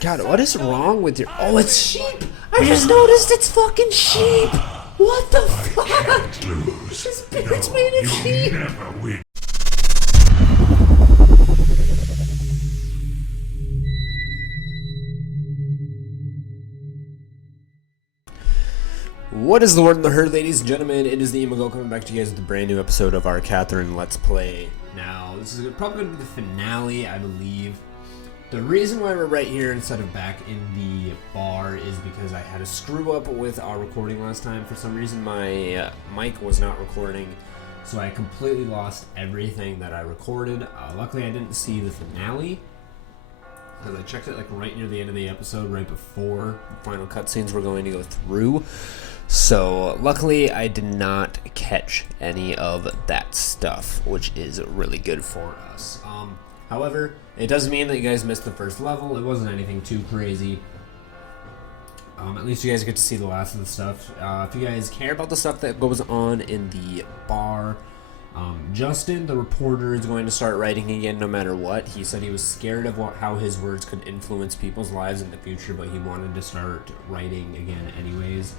God, what is wrong with your... Oh, it's sheep! I just noticed it's fucking sheep! What the fuck? His beard's made of sheep! What is the word in the herd, ladies and gentlemen? It is the Emago coming back to you guys with a brand new episode of our Catherine Let's Play. Now, this is probably going to be the finale, I believe. The reason why we're right here instead of back in the bar is because I had a screw up with our recording last time. For some reason, my mic was not recording, so I completely lost everything that I recorded. Luckily, I didn't see the finale, because I checked it like right near the end of the episode, right before the final cutscenes were going to go through. So luckily I did not catch any of that stuff, which is really good for us. However, it doesn't mean that you guys missed the first level. It wasn't anything too crazy. At least you guys get to see the last of the stuff. If you guys care about the stuff that goes on in the bar, Justin, the reporter, is going to start writing again no matter what. He said he was scared of how his words could influence people's lives in the future, but he wanted to start writing again anyways.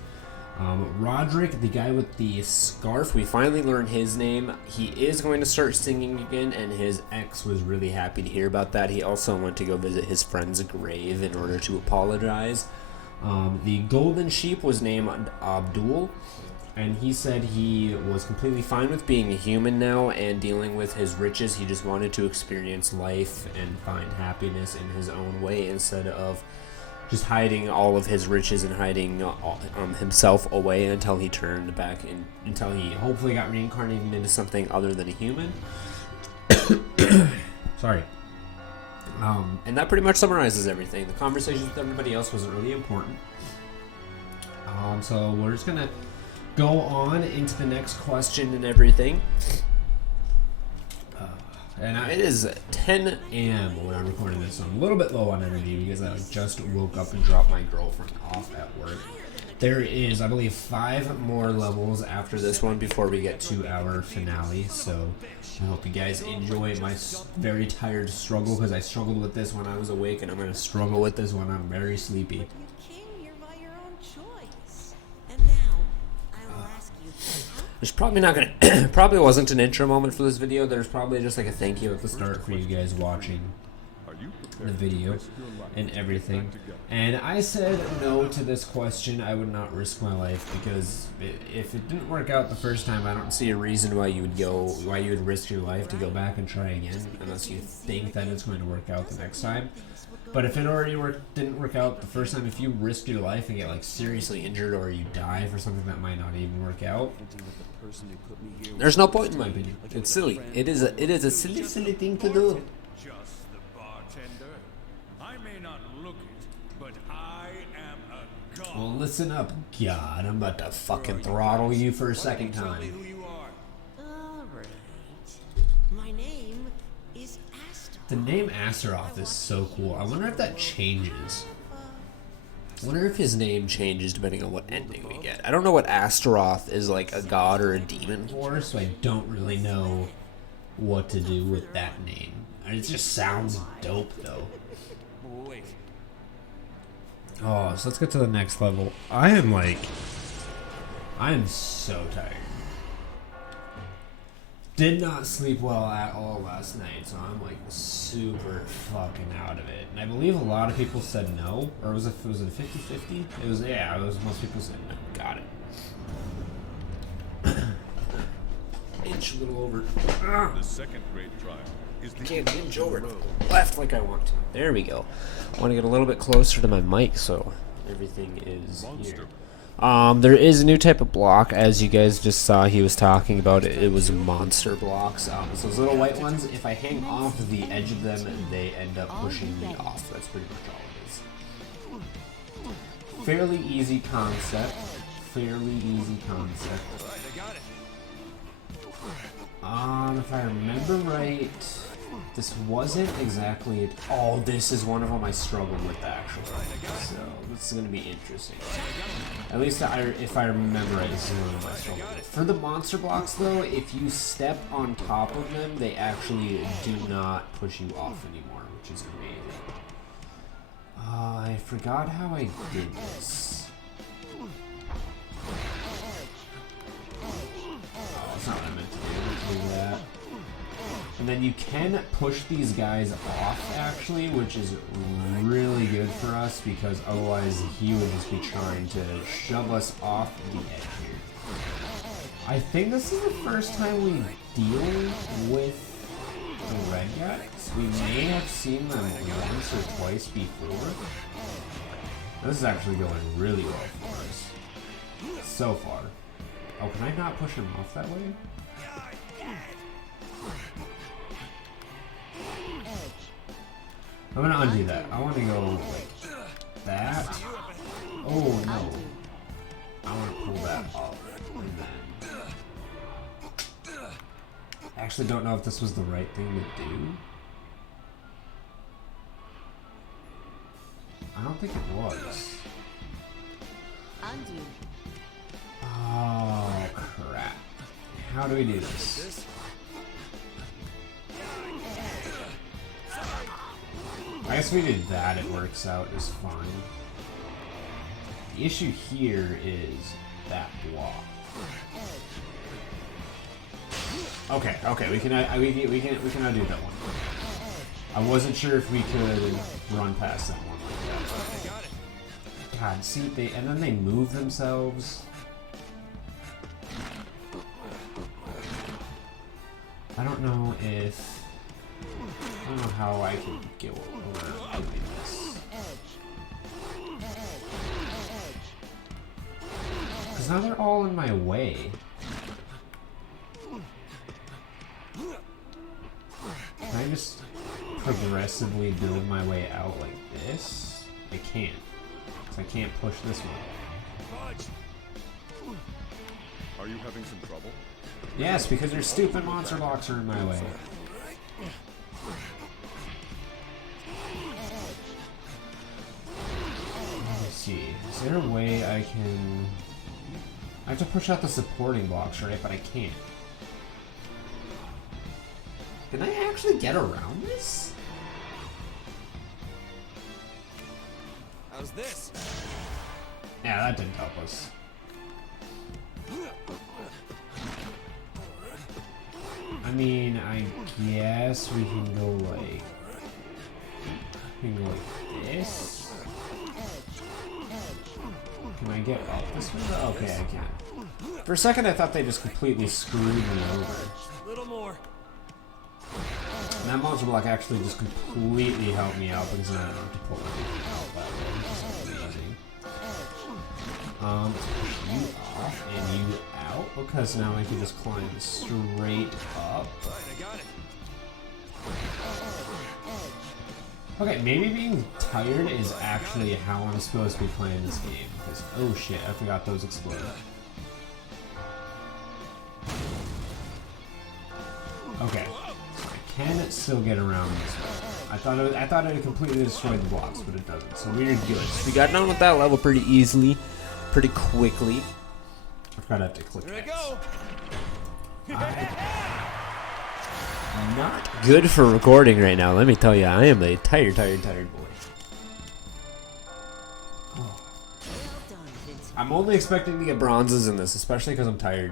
Roderick, the guy with the scarf, we finally learned his name. He is going to start singing again, and his ex was really happy to hear about that. He also went to go visit his friend's grave in order to apologize. The golden sheep was named Abdul, and he said he was completely fine with being a human now and dealing with his riches. He just wanted to experience life and find happiness in his own way instead of just hiding all of his riches and hiding himself away until he turned back in, until he hopefully got reincarnated into something other than a human. Sorry. And that pretty much summarizes everything. The conversation with everybody else wasn't really important. So we're just gonna go on into the next question and everything. And it is 10 a.m. when I'm recording this, so I'm a little bit low on energy because I just woke up and dropped my girlfriend off at work. There is, I believe, 5 more levels after this one before we get to our finale, so I hope you guys enjoy my very tired struggle, because I struggled with this when I was awake, and I'm going to struggle with this when I'm very sleepy. There's probably not gonna, probably wasn't an intro moment for this video. There's probably just like a thank you at the start for you guys watching the video and everything. And I said no to this question. I would not risk my life, because if it didn't work out the first time, I don't see a reason why you would risk your life to go back and try again, unless you think that it's going to work out the next time. But if it already didn't work out the first time, if you risk your life and get like seriously injured or you die for something that might not even work out, there's no point in my opinion. It's silly. It is a silly thing to do. Just the bartender. I may not look it, but I am a god. Well, listen up, God. I'm about to fucking throttle you for a second Tell me time. who you are. Alright. My name is Astaroth. The name Astaroth is so cool. I wonder if that changes. I wonder if his name changes depending on what ending we get. I don't know what Astaroth is, like a god or a demon for, so I don't really know what to do with that name. It just sounds dope, though. Wait. Oh, so let's get to the next level. I am so tired. Did not sleep well at all last night, so I'm like super fucking out of it. And I believe a lot of people said no, or was it 50-50? It was, yeah, most people said no. Got it. Inch a little over. The second great trial is the Can't inch over to the left like I want to. There we go. I want to get a little bit closer to my mic so everything is here. There is a new type of block, as you guys just saw. He was talking about it. It was monster blocks. So those little white ones, if I hang off the edge of them, they end up pushing me off. That's pretty much all it is. Fairly easy concept. If I remember right, this wasn't exactly it. Oh, this is one of them I struggled with, actually. So this is going to be interesting. At least if I remember right, this is one of them I struggled with. For the monster blocks, though, if you step on top of them, they actually do not push you off anymore, which is amazing. forgot how I did this. Oh, that's not what I meant to do. I meant to do that. And then you can push these guys off, actually, which is really good for us, because otherwise he would just be trying to shove us off the edge here. I think this is the first time we deal with the red guys. We may have seen them once or twice before. This is actually going really well for us so far. Oh, can I not push him off that way? I'm gonna undo that. I want to go like that. Oh no. I want to pull that up. And then... I actually don't know if this was the right thing to do. I don't think it was. Undo. Oh crap. How do we do this? I guess we did that, it works out just fine. The issue here is that block. Okay, we can undo that one. I wasn't sure if we could run past that one like that. God, see, and then they move themselves. I don't know how I can go over doing this. Because now they're all in my way. Can I just progressively build my way out like this? I can't. Because I can't push this one. Are you having some trouble? Yes, because your stupid monster blocks are in my way. Let me see. Is there a way I can... I have to push out the supporting blocks, right? But I can't. Can I actually get around this? How's this? Yeah, that didn't help us. I mean, I guess we can go like... We can go like this. Can I get up this way? Okay, I can. For a second I thought they just completely screwed me over. A little more. And that monster block actually just completely helped me out because then I don't have to pull anything out that way. This is amazing. Let's push you off and you out because now I can just climb straight up. Right, I got it. Okay, maybe being tired is actually how I'm supposed to be playing this game. Because, oh shit, I forgot those explode. Okay, so I can still get around this one. I thought it had completely destroyed the blocks, but it doesn't. So we're good. We got done with that level pretty easily, pretty quickly. I forgot I have to click Here I X. go. Not good for recording right now. Let me tell you, I am a tired boy. Well done, Vincent. I'm only expecting to get bronzes in this, especially because I'm tired,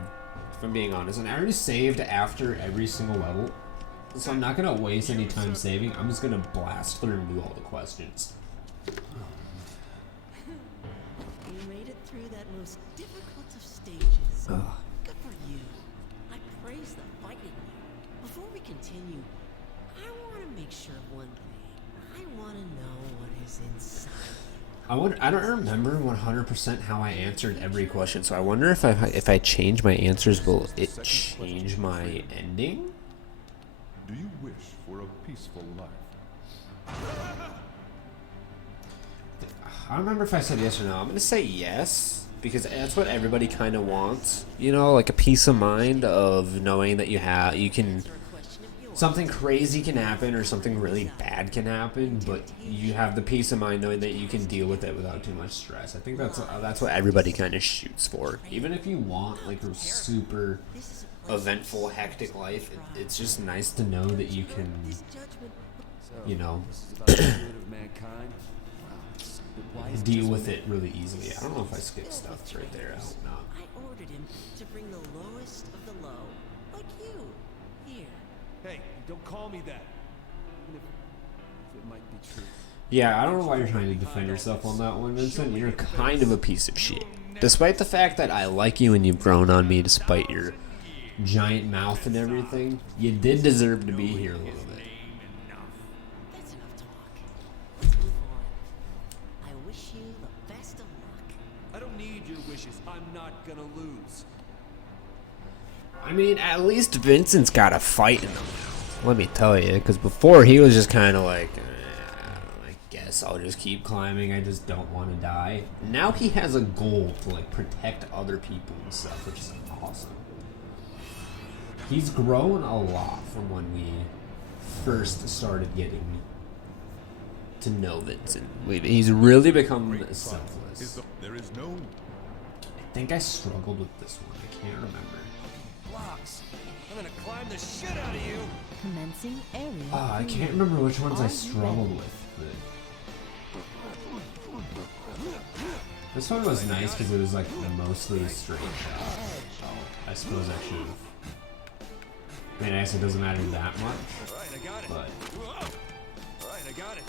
if I'm being honest. And I already saved after every single level, so I'm not going to waste any time saving. I'm just going to blast through and do all the questions. You made it through that most difficult of stages. Ugh. Good for you. I praise the fight in you. Before we continue, I want to make sure of one thing. I want to know what is inside. I don't remember 100% how I answered every question, so I wonder if I change my answers, will it change my ending? Do you wish for a peaceful life? I don't remember if I said yes or no. I'm gonna say yes because that's what everybody kind of wants. You know, like a peace of mind of knowing that you can. Answer a question of yours. Something crazy can happen or something really bad can happen, but you have the peace of mind knowing that you can deal with it without too much stress. I think that's what everybody kind of shoots for. Even if you want like a super This is a eventful, hectic life, it's just nice to know that you can, This judgment you know, This is about the good of mankind. Wow, it's good deal with it really easily. I don't know if I skipped stuff right there. I hope not. I ordered him to bring the lowest of the low, like you. Here. Hey, don't call me that. Even if it might be true. Yeah, I don't know why you're trying to defend yourself on that one, Vincent. You're kind of a piece of shit. Despite the fact that I like you and you've grown on me despite your giant mouth and everything, you did deserve to be here a little bit. That's enough talk. Let's move on. I wish you the best of luck. I don't need your wishes. I'm not gonna lose. I mean, at least Vincent's got a fight in him now. Let me tell you, because before he was just kind of like, I guess I'll just keep climbing. I just don't want to die. Now he has a goal to like protect other people and stuff, which is awesome. He's grown a lot from when we first started getting to know Vincent. He's really become selfless. There is no. I think I struggled with this one. I can't remember. Blocks. I'm gonna climb the shit out of you. Commencing area. I can't remember which ones I struggled with. But this one was nice because it was like mostly a straight shot. I suppose I should have. I mean, I guess it doesn't matter that much. Alright, I got it. But Alright, I got it.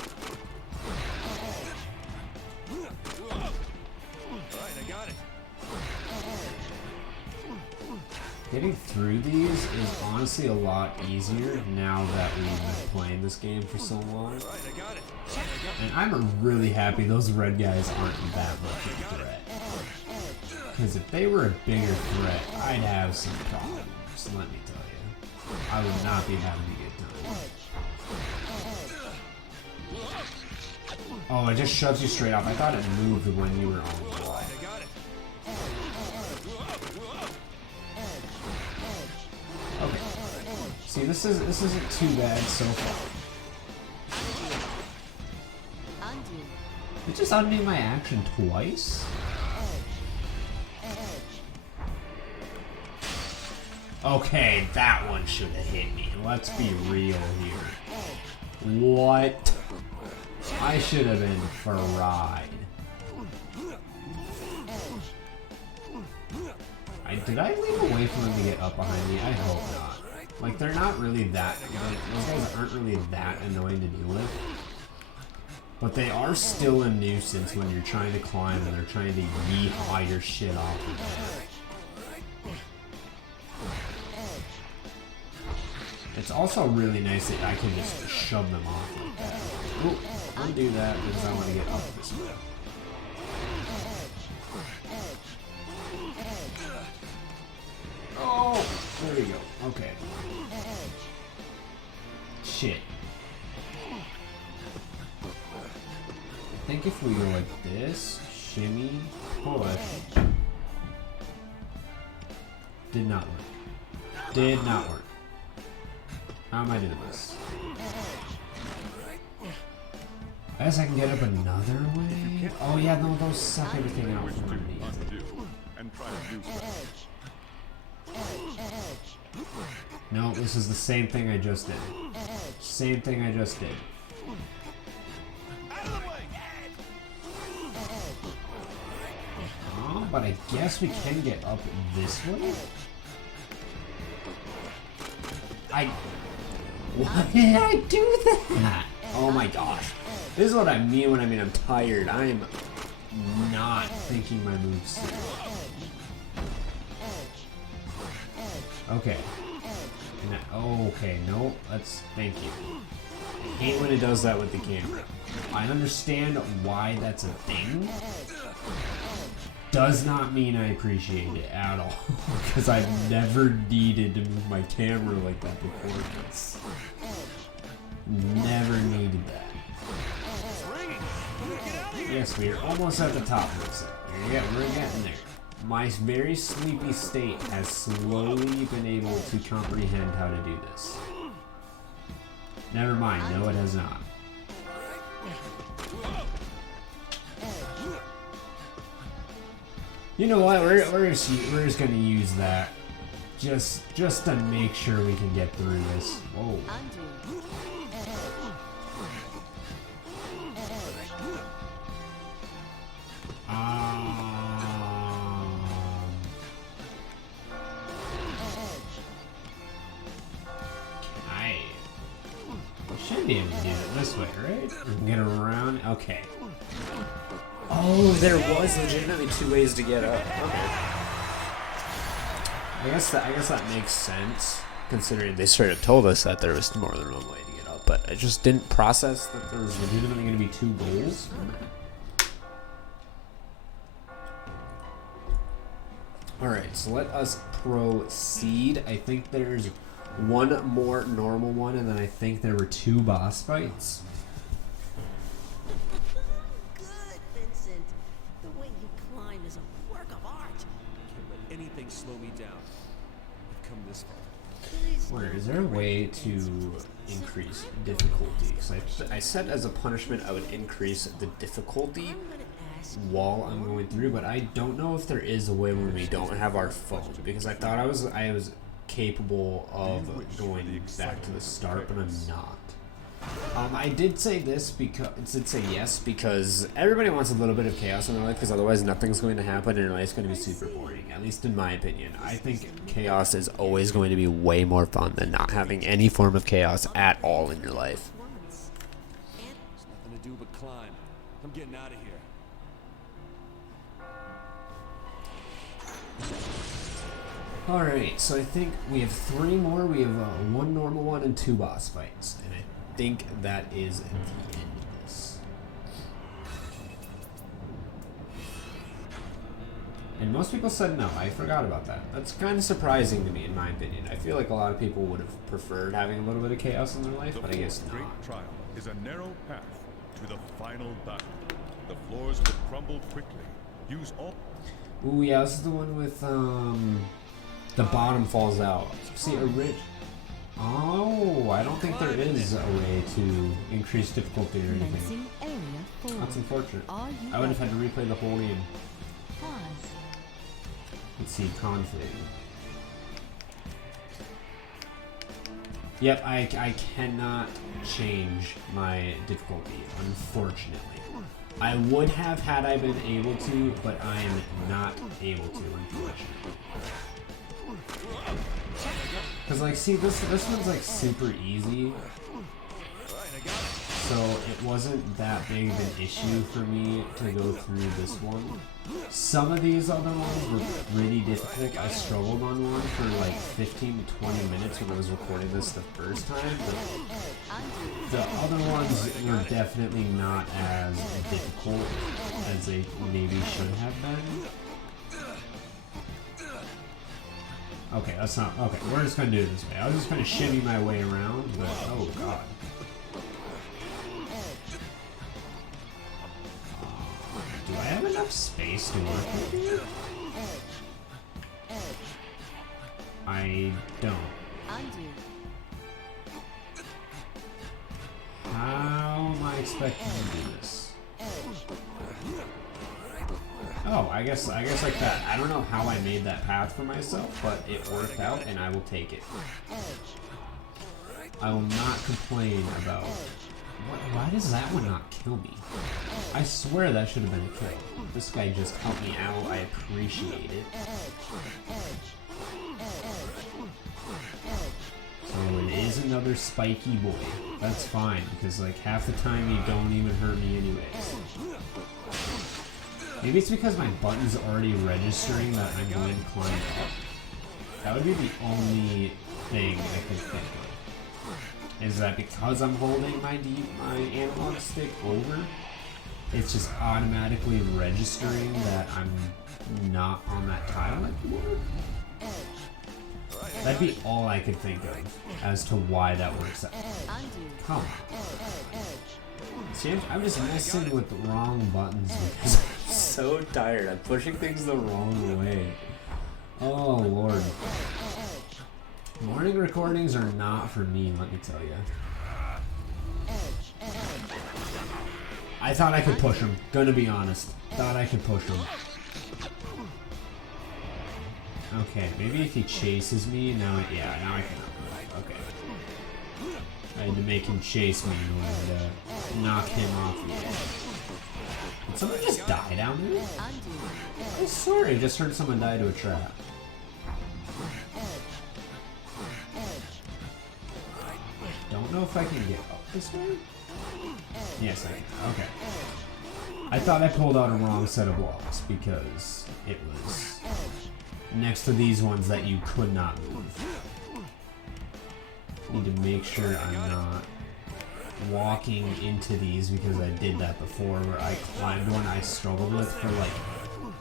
Alright, I got it. getting through these is honestly a lot easier now that we've been playing this game for so long. Alright, I got it. And I'm really happy those red guys aren't that much of a threat. Because if they were a bigger threat, I'd have some problems, let me tell you. I would not be having a good time. Oh, it just shoves you straight off. I thought it moved when you were on the wall. I got it. Okay. See, this isn't too bad so far. Undo. It just undid my action twice? Okay, that one should have hit me. Let's be real here. What? I should have been fried. Did I leave a way for them to get up behind me? I hope not. Like, they're not really that... Like, those guys aren't really that annoying to deal with. But they are still a nuisance when you're trying to climb and they're trying to yeehaw your shit off of you. It's also really nice that I can just shove them off like that. Ooh, I'll do that because I want to get up this way. Oh, there we go. Okay. Shit. I think if we go like this, shimmy, push. Did not work. Did not work. How am I doing this? I guess I can get up another way? Oh yeah, no, those suck everything out from underneath. Undo and try to do so. No, this is the same thing I just did. Same thing I just did. Oh, but I guess we can get up this way? Why did I do that? Oh my gosh. This is what I mean when I mean I'm tired. I am not thinking my moves through. Okay. Okay, no, thank you. I hate when it does that with the camera. I understand why that's a thing. Does not mean I appreciate it at all. Because I've never needed to move my camera like that before this. Never needed that. Yes, we are almost at the top of this. We're getting there. My very sleepy state has slowly been able to comprehend how to do this. Never mind, no it has not. You know what, we're just gonna use that. Just to make sure we can get through this. Whoa. Undo. should be able to do it this way, right? We can get around. Okay. Oh, there was legitimately 2 ways to get up. Okay. I guess that makes sense, considering they straight up told us that there was more than one way to get up. But I just didn't process that there was legitimately going to be 2 goals. Alright, so let us proceed. I think there's one more normal one, and then I think there were 2 boss fights. Good, Vincent. The way you climb is a work of art. Can't let anything slow me down. I've come this far. Please Wonder, don't is there a way to increase difficulty? Because I said as a punishment I would increase the difficulty I'm gonna ask while I'm going through, but I don't know if there is a way when we don't have our phone, because I thought I was capable of going back to the start, but I'm not. I did say this because yes because everybody wants a little bit of chaos in their life, because otherwise nothing's going to happen and your life's going to be super boring, at least in my opinion. I think chaos is always going to be way more fun than not having any form of chaos at all in your life. once. And There's nothing to do but climb. I'm getting out of here. Alright, so I think we have 3 more. We have 1 normal one and 2 boss fights, and I think that is the end of this. And most people said no. I forgot about that. That's kind of surprising to me, in my opinion. I feel like a lot of people would have preferred having a little bit of chaos in their life, The but I guess fourth not. great trial is a narrow path to the final battle. The floors will crumble quickly. Use all. Ooh, yeah, this is the one with, the bottom falls out. See, a rich... Oh, I don't think there is a way to increase difficulty or anything. Commencing area 4. That's unfortunate. Are you I would have ready? had to replay the whole game. Pause. Let's see, config. Yep, I cannot change my difficulty, unfortunately. I would have had I been able to, but I am not able to, unfortunately. Cause like, see, this one's like super easy, so it wasn't that big of an issue for me to go through this one. Some of these other ones were pretty difficult. I struggled on one for like 15 to 20 minutes when I was recording this the first time, but the other ones were definitely not as difficult as they maybe should have been. Okay, that's not... Okay, we're just gonna do it this way. I was just gonna shimmy my way around, but... Oh, God. Do I have enough space to work with here? I don't. Undo. How am I expecting to do this? Oh, I guess like that. I don't know how I made that path for myself, but it worked out, and I will take it. I will not complain about... Why does that one not kill me? I swear that should have been a kill. This guy just helped me out. I appreciate it. So it is another spiky boy. That's fine, because like half the time you don't even hurt me anyways. Maybe it's because my button's already registering that I'm going to climb up. That would be the only thing I could think of. Is that because I'm holding my analog stick over, it's just automatically registering that I'm not on that tile anymore? That'd be all I could think of as to why that works out. Undo. Come on. See, I'm just messing with the wrong buttons because I'm so tired. I'm pushing things the wrong way. Oh, Lord. Morning recordings are not for me, let me tell you. I thought I could push him. Gonna be honest. Thought I could push him. Okay, maybe if he chases me, now I can. Okay. I had to make him chase me in order to knock him off the edge. Did someone just die down there? Undo. I swear I just heard someone die to a trap. Don't know if I can get up this way? Yes, I can. Okay. I thought I pulled out a wrong set of blocks because it was next to these ones that you could not move. Need to make sure I'm not walking into these because I did that before where I climbed one I struggled with for like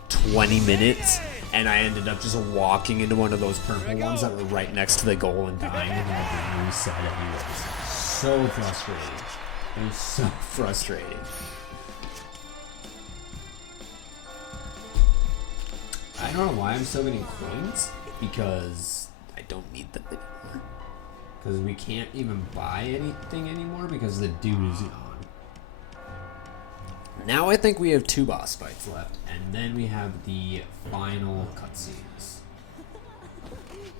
20 minutes and I ended up just walking into one of those purple ones that were right next to the goal and dying and had to reset anyways. So frustrating. It was so frustrating. I don't know why I'm still getting coins because I don't need them anymore. Because we can't even buy anything anymore because the dude is gone. Now I think we have 2 boss fights left, and then we have the final cutscenes.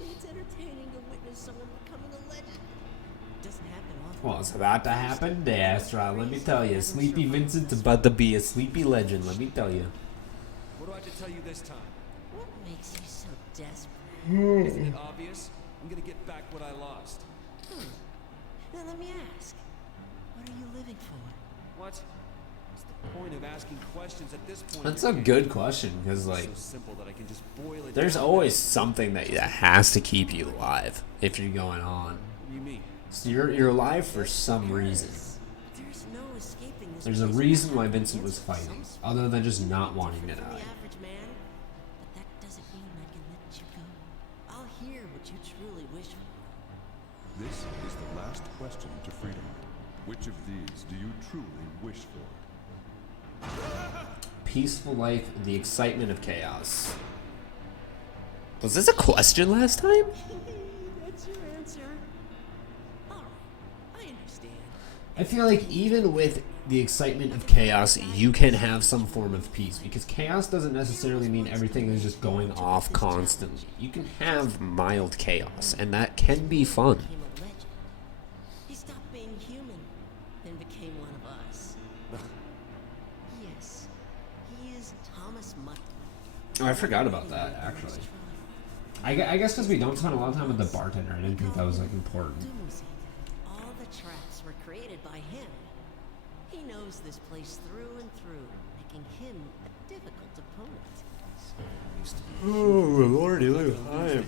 It's entertaining to witness someone becoming a legend. Doesn't happen often. Well, it's about to happen, Dastra. Let me tell you, Sleepy Vincent's about to be a sleepy legend. Let me tell you. What do I have to tell you this time? What makes you so desperate? Isn't it obvious? I'm gonna get back what I lost. Now let me ask, what are you living for? What? What's the point of asking questions at this point? That's a good question because, It's like, so simple that I can just boil it there's down. always something that has to keep you alive if you're going on. What do you mean? So you're alive for some reason. There's no escaping this. There's a place reason without why Vincent was some fighting, sort other than just not wanting to from die. the average man, but that doesn't mean I can let you go. I'll hear what you truly wish for. This is the last question to freedom. Which of these do you truly wish for? Peaceful life, the excitement of chaos. Was this a question last time? That's your answer. All right, I understand. I feel like even with the excitement of chaos, you can have some form of peace because chaos doesn't necessarily mean everything is just going off constantly. You can have mild chaos, and that can be fun. Became a legend. He stopped being human, then became one of us. Yes, he is Thomas Mutton. Oh, I forgot about that, actually. I guess because we don't spend a lot of time with the bartender, I didn't think that was, like, important. All the traps were created by him. He knows this place through and through, making him a difficult opponent. Oh, lordy, I am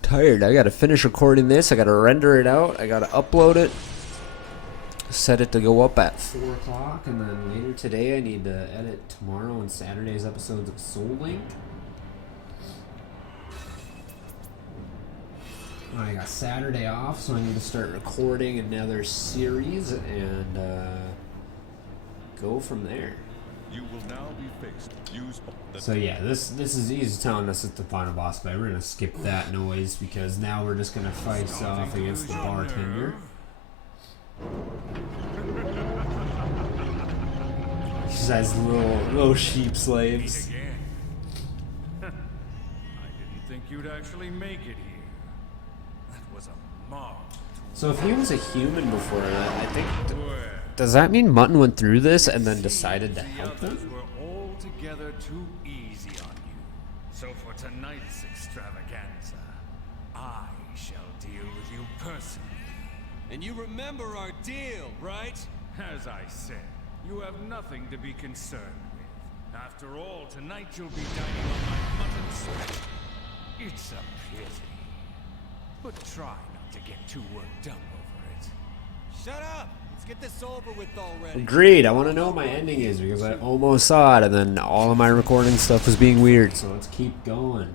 tired. I gotta finish recording this. I gotta render it out. I gotta upload it. Set it to go up at 4 o'clock, and then later today I need to edit tomorrow and Saturday's episodes of Soul Link. I got Saturday off, so I need to start recording another series and go from there. You will now be faced. Use the So yeah, this is he's telling us it's the final boss fight. We're gonna skip that noise because now we're just gonna face off against the bartender. He says little sheep slaves. Again. I didn't think you'd actually make it here. That was a marvel. So if he was a human before that, I think. Well, Does that mean Mutton went through this and then decided to the help others them? were altogether too easy on you. So for tonight's extravaganza, I shall deal with you personally. And you remember our deal, right? As I said, you have nothing to be concerned with. After all, tonight you'll be dining on my mutton steak. It's a pity. But try not to get too worked up over it. Shut up! Let's get this over with already. Agreed. I want to know what my ending is because I almost saw it and then all of my recording stuff was being weird. So let's keep going.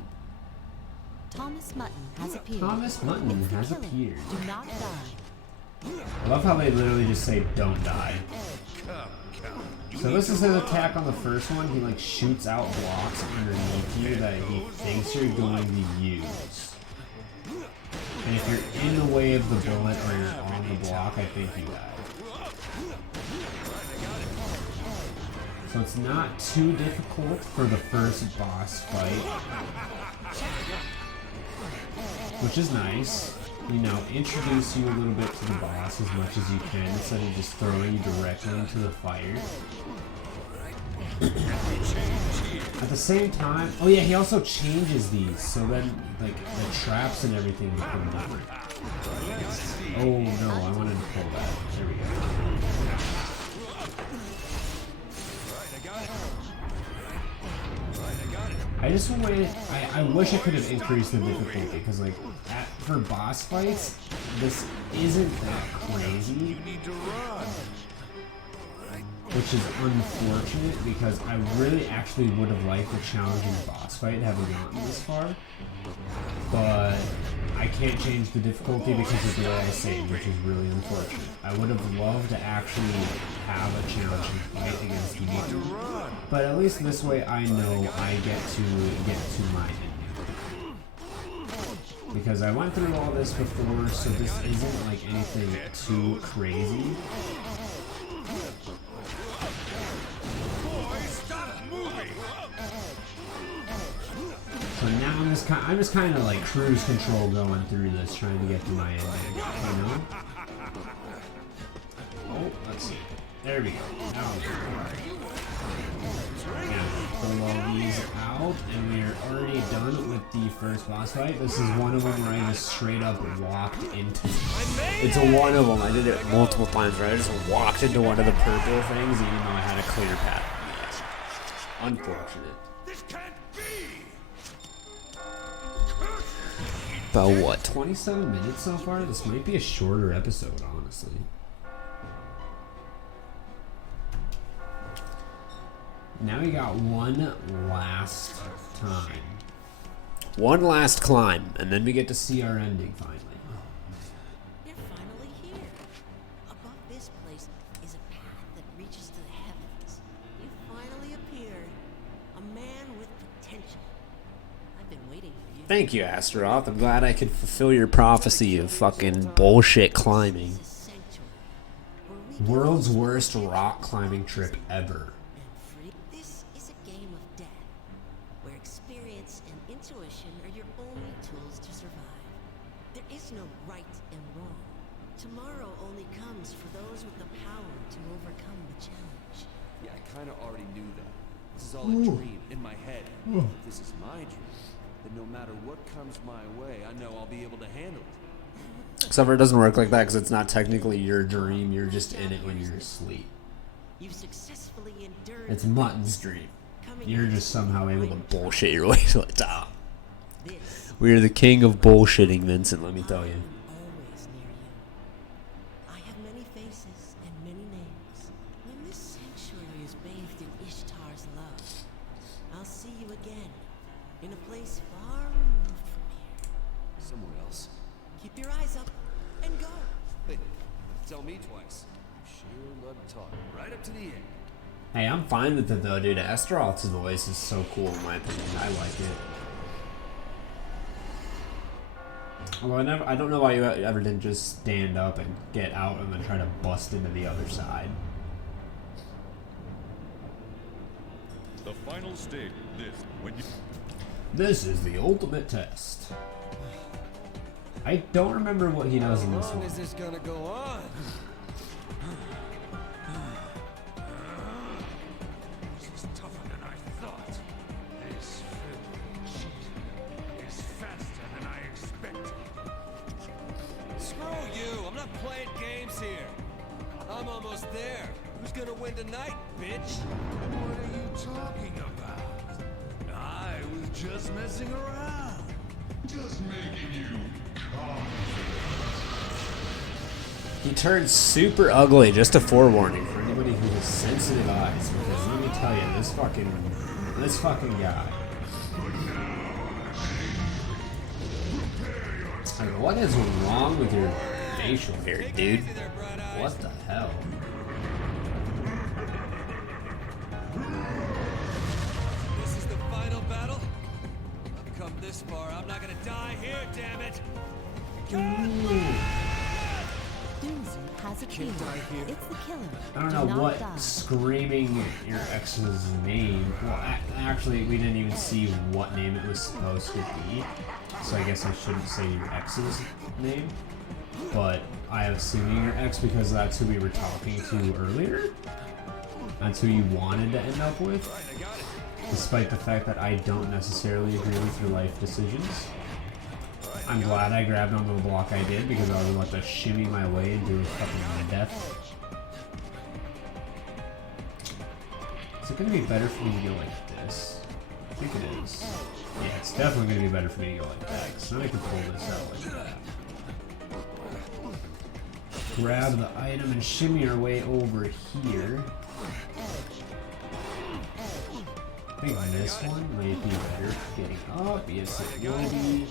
Thomas Mutton has appeared. Thomas Mutton It's the has killer. appeared. Do not die. I love how they literally just say "don't die." So this is his attack on the first one. He like shoots out blocks underneath you that he thinks you're going to use. And if you're in the way of the bullet or you're on the block, I think you die. So it's not too difficult for the first boss fight, which is nice. You know, introduce you a little bit to the boss as much as you can instead of just throwing you directly into the fire. At the same time, oh yeah, he also changes these, so then like the traps and everything become different. Oh no, I wanted to pull that. There we go. I just I wish I could have increased the difficulty, because like for boss fights, this isn't that crazy, which is unfortunate, because I really actually would have liked a challenging boss fight having gotten this far, but I can't change the difficulty because of the way I saved, which is really unfortunate. I would have loved to actually have a challenging fight against Mutton, but at least this way I know I get to my ending. Because I went through all this before, so this isn't like anything too crazy. So now I'm just kind of like cruise control going through this, trying to get to my ending, you know? Oh, let's see. There we go. Now pull all these out, and we are already done with the first boss fight. This is one of them where I just straight up walked into. It's a one of them. I did it multiple times, right? I just walked into one of the purple things, even though I had a clear path. Unfortunate. This can't be! About what, 27 minutes so far? This might be a shorter episode, honestly. Now we got one last time. One last climb, and then we get to see our ending finally. You're finally here. Above this place is a path that reaches to the heavens. You finally appeared. A man with potential. I've been waiting for you. Thank you, Astaroth. I'm glad I could fulfill your prophecy of fucking bullshit climbing. This is a sanctuary where we can World's worst rock climbing trip ever. and free. This is a game of death, where experience and intuition are your only tools to survive. There is no right and wrong. Tomorrow only comes for those with the power to overcome the challenge. Yeah, I kind of already knew that. This is all a dream in my head. If this is my dream, then no matter what comes my way, I know I'll be able to handle it. Except for it doesn't work like that because it's not technically your dream. You're just in it when you're asleep. You've successfully endured. It's Mutton's dream. coming You're out just somehow able to right. bullshit your way to the top. This We are the king of bullshitting, Vincent, let me tell you. always near you. I have many faces and many names. When this sanctuary is bathed in Ishtar's love, I'll see you again in a place far removed from here. Somewhere else. Keep your eyes up and go. Hey, tell me twice. You sure love to talk. Right up to the end. Hey, I'm fine with it though, dude. Astaroth's voice is so cool in my opinion. I like it. Although I don't know why you ever didn't just stand up and get out and then try to bust into the other side. The final stage. This is the ultimate test. I don't remember what he does in this one. this gonna go on? This is tougher than I thought. This filthy cheat is faster than I expected. Screw you! I'm not playing games here. I'm almost there. Who's gonna win tonight, bitch? What are you talking about? I was just messing around. Just making you He turns super ugly, just a forewarning for anybody who has sensitive eyes, because let me tell you, this fucking guy. Like, what is wrong with your facial hair, dude? What the hell? This is the final battle. I've come this far. I'm not gonna die here, damn it. Doomsy has appeared. It's the killer. I don't Do know not what die. screaming your ex's name. Well, actually, we didn't even see what name it was supposed to be, so I guess I shouldn't say your ex's name. But I am assuming your ex because that's who we were talking to earlier. That's who you wanted to end up with, despite the fact that I don't necessarily agree with your life decisions. I'm glad I grabbed onto the block I did because I was about to shimmy my way into a fucking death. Is it going to be better for me to go like this? I think it is. Yeah, it's definitely going to be better for me to go like that. Because then I can pull this out like that. Grab the item and shimmy our way over here. I think this one might be better for getting up. Yes, it will be.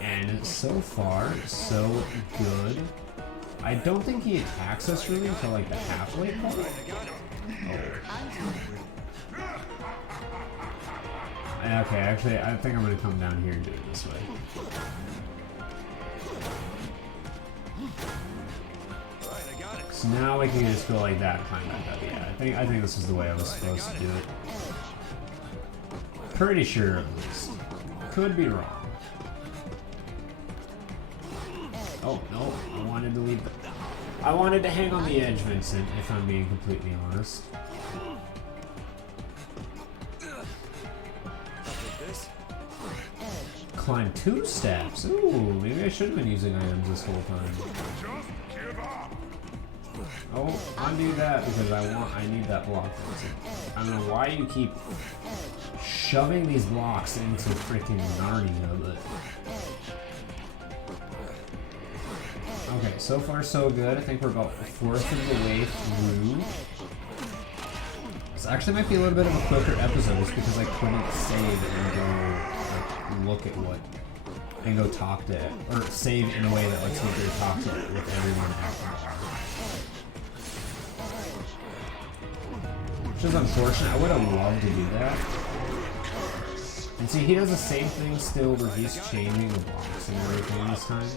And so far, so good. I don't think he attacks us really until like the halfway point. Oh. Okay, actually, I think I'm gonna come down here and do it this way. So now we can just go like that, climb back up. Yeah, I think this is the way I was supposed to do it. Pretty sure at least. Could be wrong. Oh no, I wanted to leave. I wanted to hang on the edge, Vincent, if I'm being completely honest. Climb 2 steps. Ooh, maybe I should have been using items this whole time. Oh, undo that because I need that block. I don't know why you keep shoving these blocks into freaking Narnia, but okay, so far so good. I think we're about a fourth of the way through. This actually might be a little bit of a quicker episode just because I couldn't save and go like, look at what and go talk to it, or save in a way that lets me go talk to it with everyone after. Which is unfortunate. I would have loved to do that. And see, he does the same thing still where he's changing the blocks and everything this time.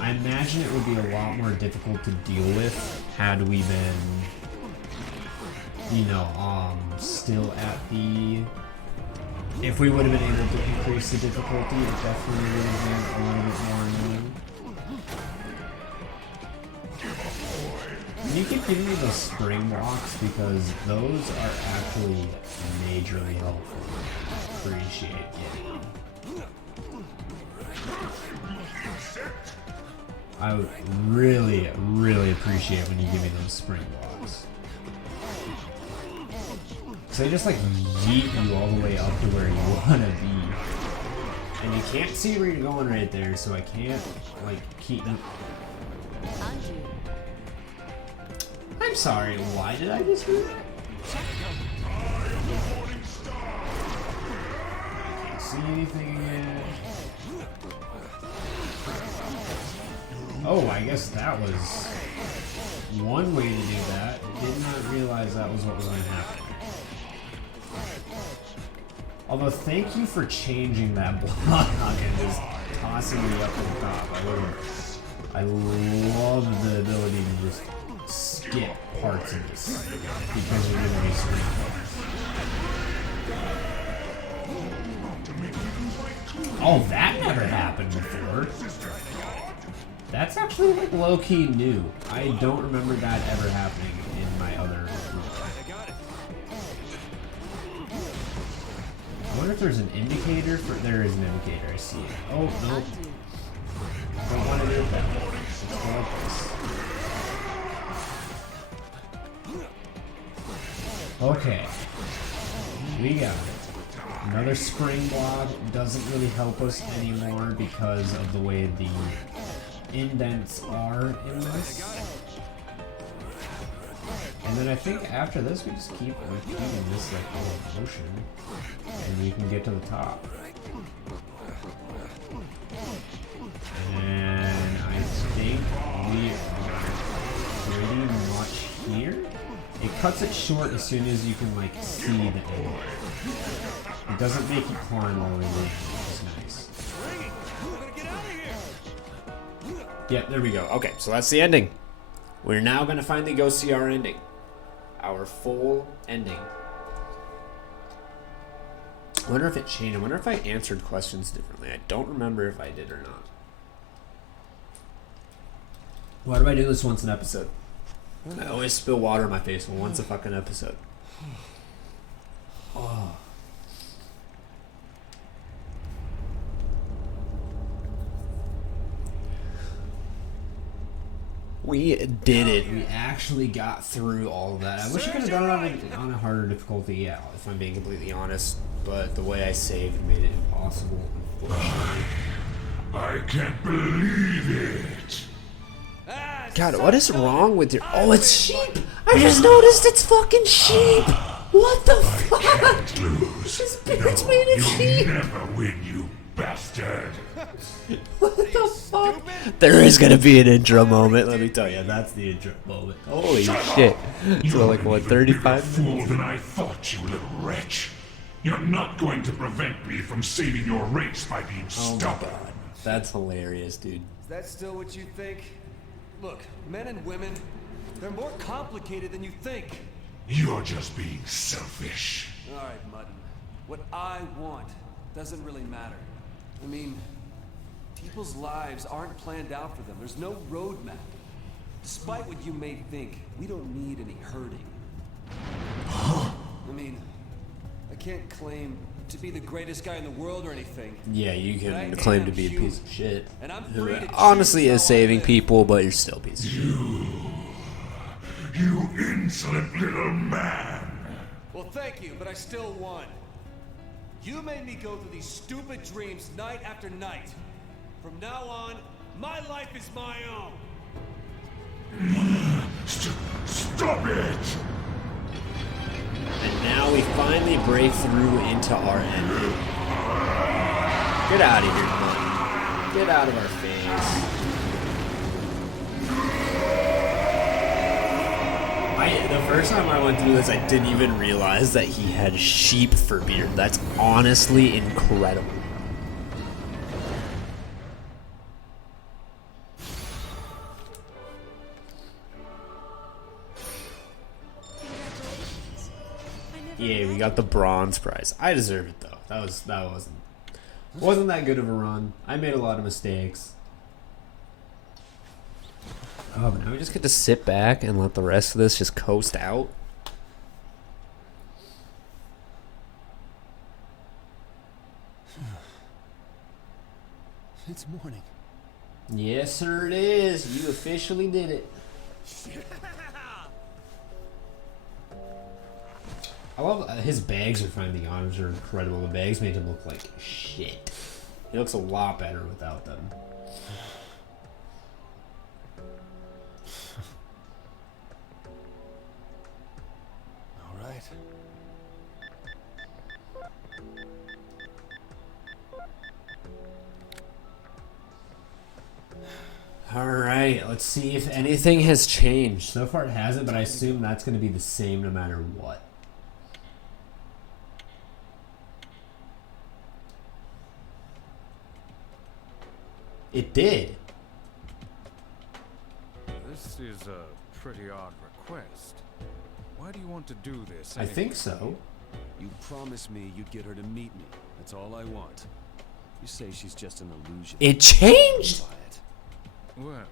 I imagine it would be a lot more difficult to deal with had we been, you know, still at the... If we would have been able to increase the difficulty, it definitely would have been a little bit more annoying. Can you keep giving me those spring blocks because those are actually majorly helpful. Appreciate getting them. I would really, really appreciate when you give me those spring blocks. So they just like yeet you all the way up to where you want to be. And you can't see where you're going right there, so I can't like keep... I'm sorry, why did I just do that? I can't see anything yet. Oh, I guess that was one way to do that. Did not realize that was what was going to happen. Although, thank you for changing that block and just tossing me up to the top. I love the ability to just skip parts of this because you're giving me screen colors. Oh, that never happened before. That's actually like low-key new. I don't remember that ever happening in my other group. I wonder if there's an indicator for... There is an indicator, I see it. Oh, no. Don't want to do it that way. Let's go like this. Okay, we got it. Another spring block doesn't really help us anymore because of the way the indents are in this. And then I think after this we just keep repeating this like whole motion and we can get to the top. And I think we are pretty much here. It cuts it short as soon as you can like see the end. It doesn't make you climb all the way, which is nice. Yeah, there we go. Okay, so that's the ending. We're now gonna finally go see our ending. Our full ending. I wonder if it changed. I wonder if I answered questions differently. I don't remember if I did or not. Why do I do this once an episode? I always spill water in my face once a fucking episode. Oh. We did it. We actually got through all of that. I wish I could have done it on a harder difficulty, yeah, if I'm being completely honest. But the way I saved made it impossible, unfortunately. I can't believe it. God, what is wrong with your... Oh, it's sheep! I just noticed it's fucking sheep! What the fuck? Can't lose. His beard's made of You'll sheep! never win, you bastard. What the fuck? There is gonna be an intro moment, let me tell you. That's the intro moment. Holy shit. So like, what, 35 Fool than I thought, you little wretch. You're not going to prevent me from saving your race by being Oh my stubborn. god. That's hilarious, dude. Is that still what you think? Look, men and women, they're more complicated than you think. You're just being selfish. All right, Mutton. What I want doesn't really matter. I mean, people's lives aren't planned out for them. There's no roadmap. Despite what you may think, we don't need any hurting. I mean, I can't claim to be the greatest guy in the world or anything. Yeah, you But I can claim to am be a human, piece of shit. and I'm Who free to honestly choose is how I saving live. people, but you're still a piece of shit. You insolent little man. Well, thank you, but I still won. You made me go through these stupid dreams night after night. From now on, my life is my own. Stop it! And now we finally break through into our ending. Get out of here, buddy. Get out of our face. The first time I went through this, I didn't even realize that he had sheep for beard. That's honestly incredible. Congratulations. I never Yeah, we got the bronze prize. I deserve it though. That wasn't that good of a run. I made a lot of mistakes. Oh, but now we just get to sit back and let the rest of this just coast out. It's morning. Yes, sir, it is. You officially did it. I love his bags are finally on. Those are incredible. The bags made him look like shit. He looks a lot better without them. All right. Alright, let's see if anything has changed. So far it hasn't, but I assume that's going to be the same no matter what. It did. This is a pretty odd request. Why do you want to do this? I think so. You promised me you'd get her to meet me. That's all I want. You say she's just an illusion. It changed! Buy it. Well,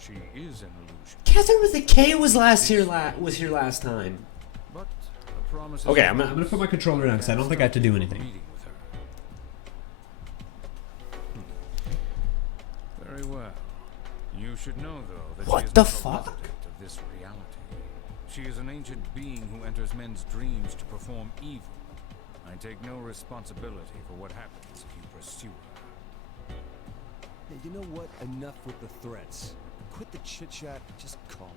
she is an illusion. Catherine with the K was here last time. But a promise is Okay, a I'm gonna promise. put my controller down because I don't think I have to do anything. Meeting with her. Very well. You should know, though, that What she is the not a fuck? resident of this reality. She is an ancient being who enters men's dreams to perform evil. I take no responsibility for what happens if you pursue her. Hey, you know what? Enough with the threats. Quit the chit-chat, just call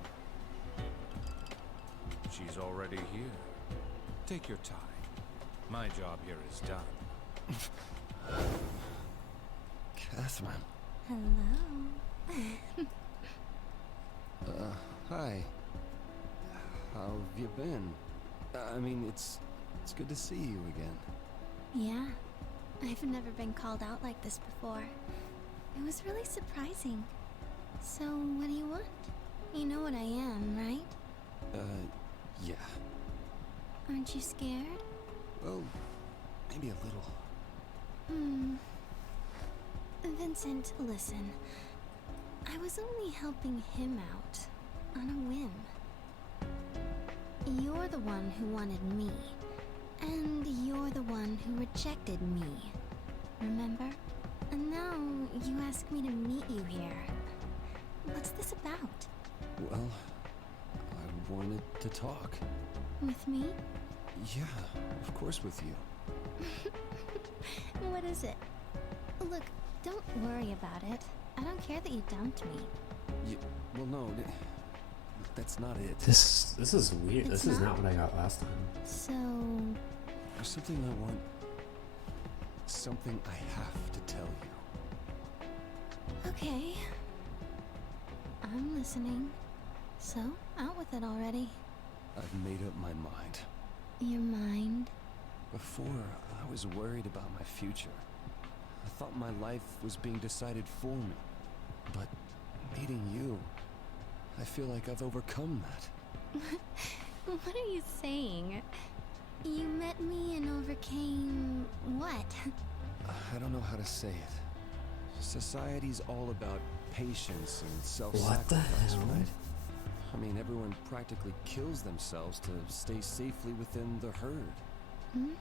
her. She's already here. Take your time. My job here is done. Catherine. Hello. Hi. How have you been? I mean, it's good to see you again. Yeah, I've never been called out like this before. It was really surprising. So, what do you want? You know what I am, right? Yeah. Aren't you scared? Well, maybe a little. Vincent, listen. I was only helping him out on a whim. You're the one who wanted me, and you're the one who rejected me. Remember? And now you ask me to meet you here. What's this about? Well, I wanted to talk. With me? Yeah, of course with you. What is it? Look, don't worry about it. I don't care that you dumped me. Well, no, that's not it. This is weird. It's This is not? not what I got last time. So, There's something I want. Something I have to tell you. okay. I'm listening. So, out with it already. I've made up my mind. Your mind? Before, I was worried about my future. I thought my life was being decided for me. But meeting you, I feel like I've overcome that. What are you saying? You met me and overcame what? I don't know how to say it. Society's all about patience and What the self-sacrifice, hell? right? I mean, everyone practically kills themselves to stay safely within the herd. Hmm?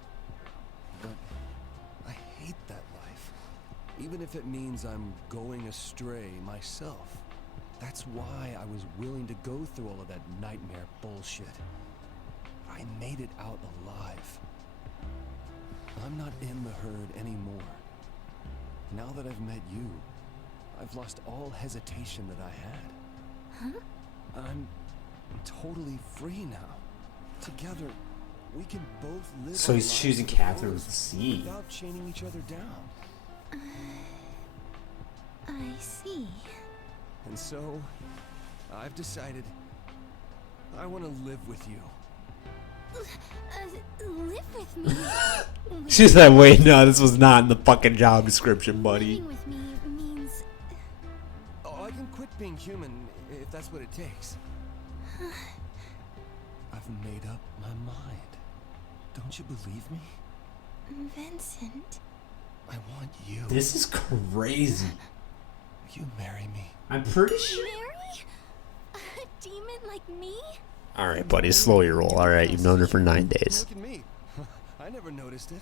But I hate that life. Even if it means I'm going astray myself. That's why I was willing to go through all of that nightmare bullshit. I made it out alive. I'm not in the herd anymore. Now that I've met you, I've lost all hesitation that I had. Huh? I'm totally free now. Together, we can both live. So our he's lives choosing to the Catherine with fullest the C. without chaining each other down. I see. And so, I've decided I want to live with you. Live with me? She said, wait, no, this was not in the fucking job description, buddy. Living with me means... Oh, I can quit being human if that's what it takes. I've made up my mind. Don't you believe me? Vincent. I want you. This is crazy. You marry me. I'm pretty sure. Mary? A demon like me? Alright, buddy, slow your roll. Alright, you've known her for 9 days. Look at me. I never noticed it.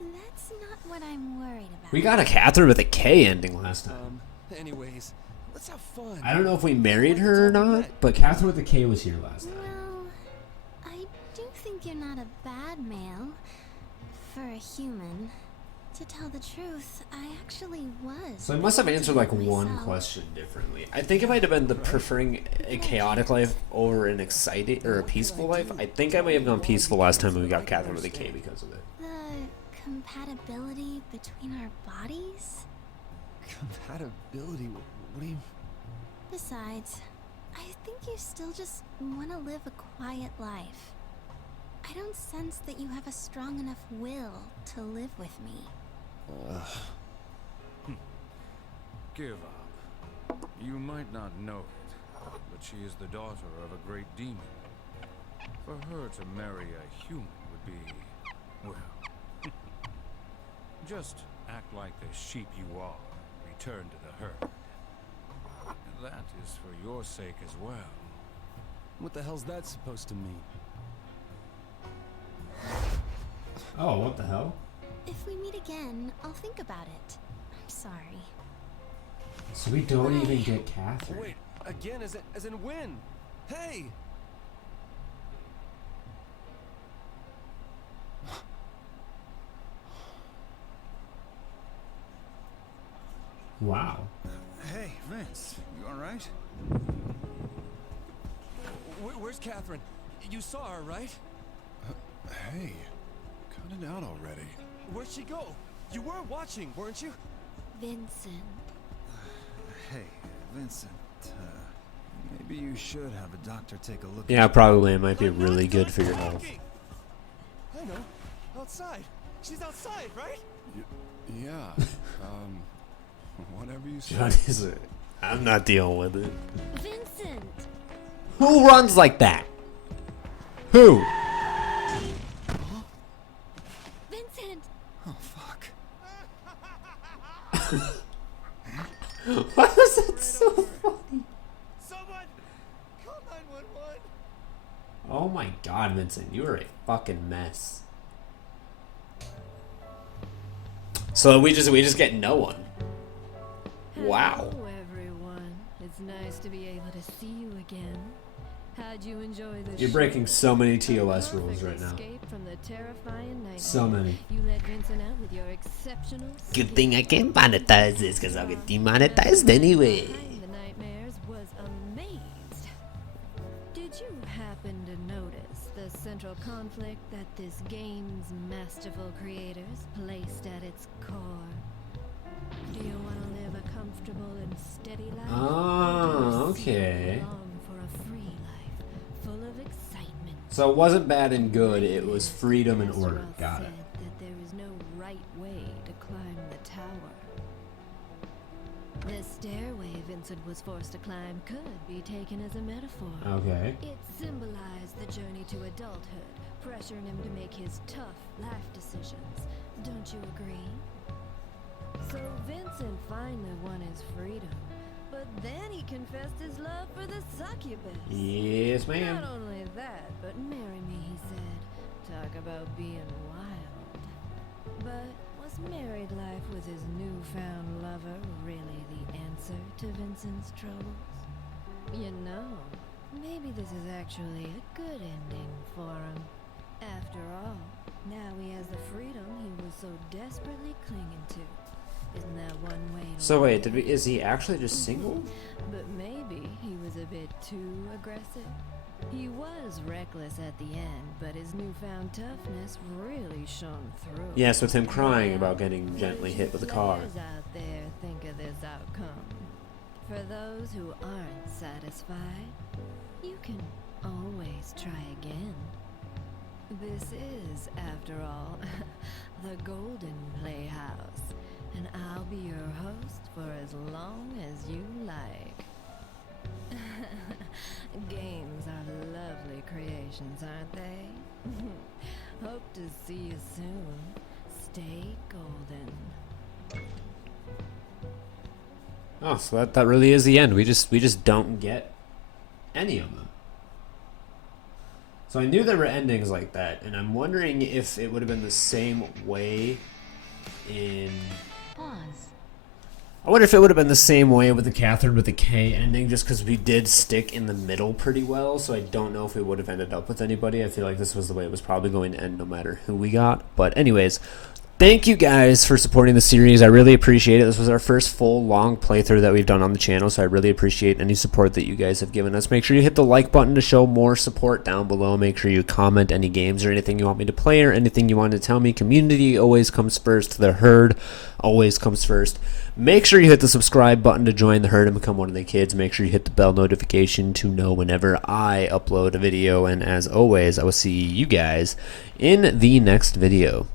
That's not what I'm worried about. We got a Catherine with a K ending last time. Anyways, let's have fun. I don't know if we married her or not, but Catherine with a K was here last time. Well, I do think you're not a bad male for a human. To tell the truth, I actually was. So I must have answered like one myself. question differently. I think it might have been the preferring a chaotic life over an exciting or a peaceful life. I think I may have gone peaceful last time when we got Catherine with a K because of it. The compatibility between our bodies? Compatibility? What do you... Besides, I think you still just want to live a quiet life. I don't sense that you have a strong enough will to live with me. Give up. You might not know it, but she is the daughter of a great demon. For her to marry a human would be, well, just act like the sheep you are, return to the herd. That is for your sake as well. What the hell's that supposed to mean? Oh, what the hell? If we meet again, I'll think about it. I'm sorry. So we don't even get Catherine. Wait, again as in when? Hey! Wow. Hey, Vince, you alright? Where's Catherine? You saw her, right? Hey, cut it out already. Where'd she go? You were watching, weren't you? Vincent. Hey, Vincent, maybe you should have a doctor take a look Yeah, at probably. It might be I'm not really good done for your health. talking. I know. Outside. She's outside, right? Yeah, whatever you say. Johnny's a, I'm not dealing with it. Vincent! Who runs like that? Who? Vincent! Oh, fuck. Why was that so funny? Someone call 911. Oh my god, Vincent, you are a fucking mess. So we just get no one. Wow. Hello, everyone. It's It's nice to be able to see you again. How'd you enjoy the You're show? breaking so many A TOS rules perfect right now. escape from the terrifying nightmare. So many. You let Vincent out with your exceptional Good skill. thing I can't monetize this because I'll get demonetized anyway. Behind the nightmares was amazed. Did you happen to notice the central conflict that this game's masterful creators placed at its core? Do you want to live a comfortable and steady life? Oh, Or do you secretly okay. long for a free life, full of excitement? So it wasn't bad and good, it was freedom and order. Astaroth Got it. said that there is no right way to climb the tower. The stairway Vincent was forced to climb could be taken as a metaphor. Okay. It symbolized the journey to adulthood, pressuring him to make his tough life decisions. Don't you agree? So Vincent finally won his freedom, but then he confessed his love for the succubus. Yes, Not ma'am. only that, but marry me, he said. Talk about being wild. But was married life with his newfound lover really the answer to Vincent's troubles? You know, maybe this is actually a good ending for him. After all, now he has the freedom he was so desperately clinging to. Isn't that one way to So look wait, at it? is he actually just single? But maybe he was a bit too aggressive. He was reckless at the end, but his newfound toughness really shone through. Yes, with him crying Well, about getting what gently did hit you with a car. players out there think of this outcome? For those who aren't satisfied, you can always try again. This is, after all, the Golden Playhouse, and I'll be your host for as long as you like. Games are lovely creations, aren't they? Hope to see you soon. Stay golden. Oh, so that really is the end. We just don't get any of them. So I knew there were endings like that, and I'm wondering if it would have been the same way in... Pause. I wonder if it would have been the same way with the Catherine with the K ending, just because we did stick in the middle pretty well, so I don't know if we would have ended up with anybody. I feel like this was the way it was probably going to end no matter who we got. But anyways, thank you guys for supporting the series. I really appreciate it. This was our first full long playthrough that we've done on the channel, so I really appreciate any support that you guys have given us. Make sure you hit the like button to show more support down below. Make sure you comment any games or anything you want me to play or anything you want to tell me. Community always comes first. The herd always comes first. Make sure you hit the subscribe button to join the herd and become one of the kids. Make sure you hit the bell notification to know whenever I upload a video. And as always, I will see you guys in the next video.